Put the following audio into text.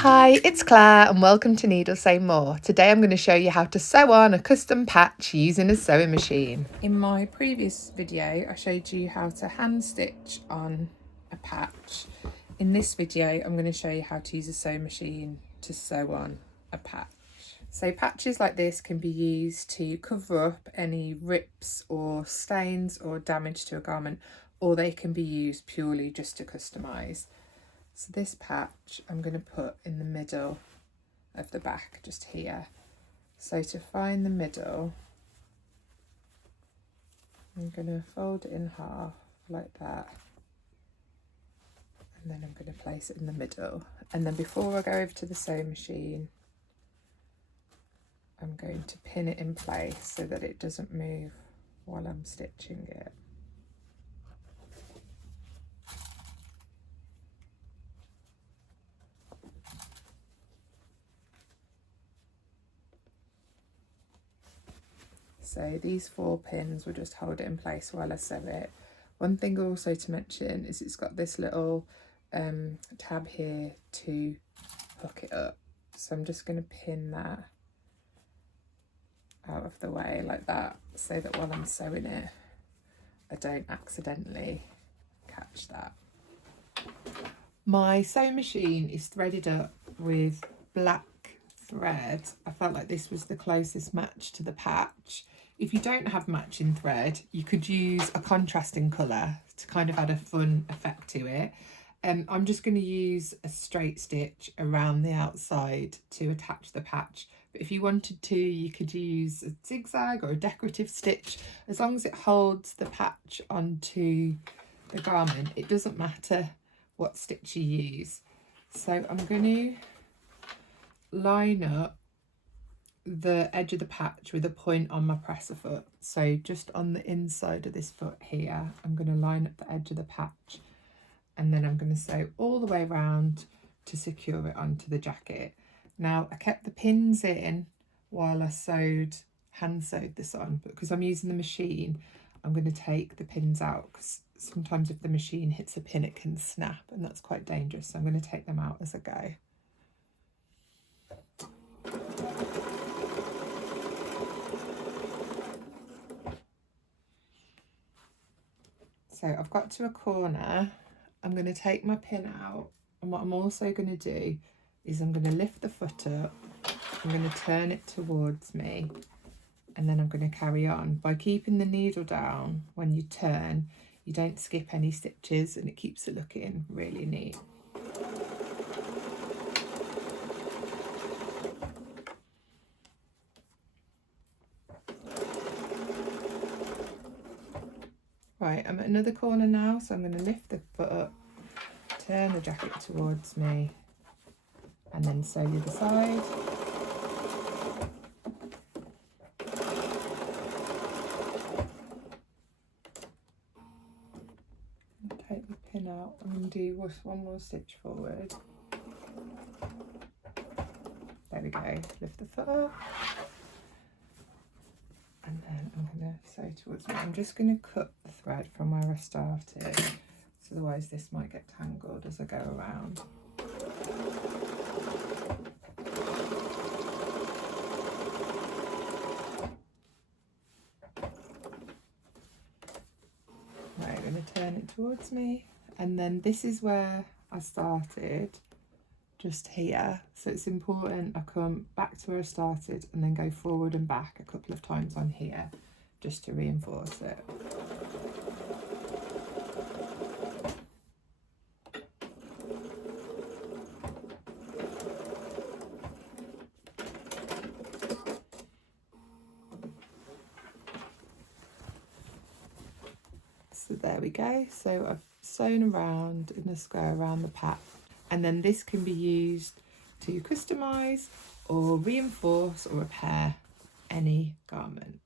Hi, it's Claire and welcome to Needle Say More. Today I'm going to show you how to sew on a custom patch using a sewing machine. In my previous video I showed you how to hand stitch on a patch. In this video I'm going to show you how to use a sewing machine to sew on a patch. So patches like this can be used to cover up any rips or stains or damage to a garment, or they can be used purely just to customise. So this patch I'm going to put in the middle of the back, just here. So to find the middle, I'm going to fold it in half like that. And then I'm going to place it in the middle. And then before I go over to the sewing machine, I'm going to pin it in place so that it doesn't move while I'm stitching it. So these 4 pins will just hold it in place while I sew it. One thing also to mention is it's got this little tab here to hook it up. So I'm just going to pin that out of the way like that, so that while I'm sewing it, I don't accidentally catch that. My sewing machine is threaded up with black thread. I felt like this was the closest match to the patch. If you don't have matching thread, you could use a contrasting colour to kind of add a fun effect to it. I'm just going to use a straight stitch around the outside to attach the patch. But if you wanted to, you could use a zigzag or a decorative stitch. As long as it holds the patch onto the garment, it doesn't matter what stitch you use. So I'm going to line up the edge of the patch with a point on my presser foot. So just on the inside of this foot here, I'm going to line up the edge of the patch, and then I'm going to sew all the way around to secure it onto the jacket. Now I kept the pins in while I hand sewed this on, but because I'm using the machine, I'm going to take the pins out, because sometimes if the machine hits a pin it can snap, and that's quite dangerous. So I'm going to take them out as I go. So I've got to a corner, I'm going to take my pin out, and what I'm also going to do is I'm going to lift the foot up, I'm going to turn it towards me, and then I'm going to carry on. By keeping the needle down when you turn, you don't skip any stitches and it keeps it looking really neat. Right, I'm at another corner now, so I'm going to lift the foot up, turn the jacket towards me, and then sew the other side. Take the pin out and do one more stitch forward. There we go, lift the foot up. And then I'm going to sew towards me. I'm just going to cut the thread from where I started, so otherwise this might get tangled as I go around. Right, I'm going to turn it towards me, and then this is where I started, just here. So it's important I come back to where I started and then go forward and back a couple of times on here, just to reinforce it. So there we go. So I've sewn around in a square around the patch, and then this can be used to customise or reinforce or repair any garment.